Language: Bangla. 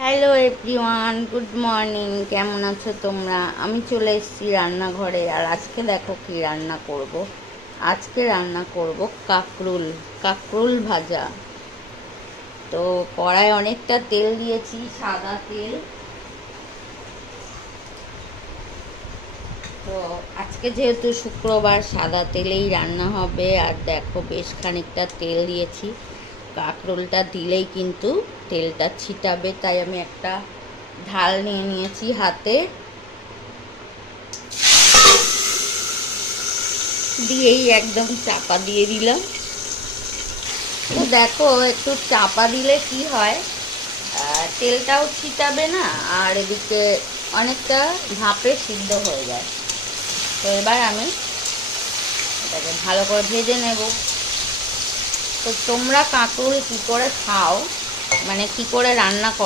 Hello everyone, good morning. কেমন আছো তোমরা? আমি চলে এসেছি রান্নাঘরে। আর আজকে দেখো কি রান্না করব। আজকে রান্না করব কাঁকরুল কাঁকরুল ভাজা। তো কড়ায় অনেকটা তেল দিয়েছি, সাদা তেল। তো আজকে যেহেতু শুক্রবার, সাদা তেলেই রান্না হবে। আর দেখো বেশ খানিকটা তেল দিয়েছি। কাঁকরোলটা দিলেই কিন্তু তেলটা ছিটাবে, তাই আমি একটা ঢাল নিয়ে নিয়েছি হাতে। দিয়েই একদম চাপা দিয়ে দিলাম। তো দেখো একটু চাপা দিলে কি হয়, তেলটাও ছিটাবে না, আর এদিকে অনেকটা ভাপে সিদ্ধ হয়ে যায়। তো এবার আমি এটাকে ভালো করে ভেজে নেব। তো তোমরা কাঁকরোল কী করে খাও, মানে কী করে রান্না করো?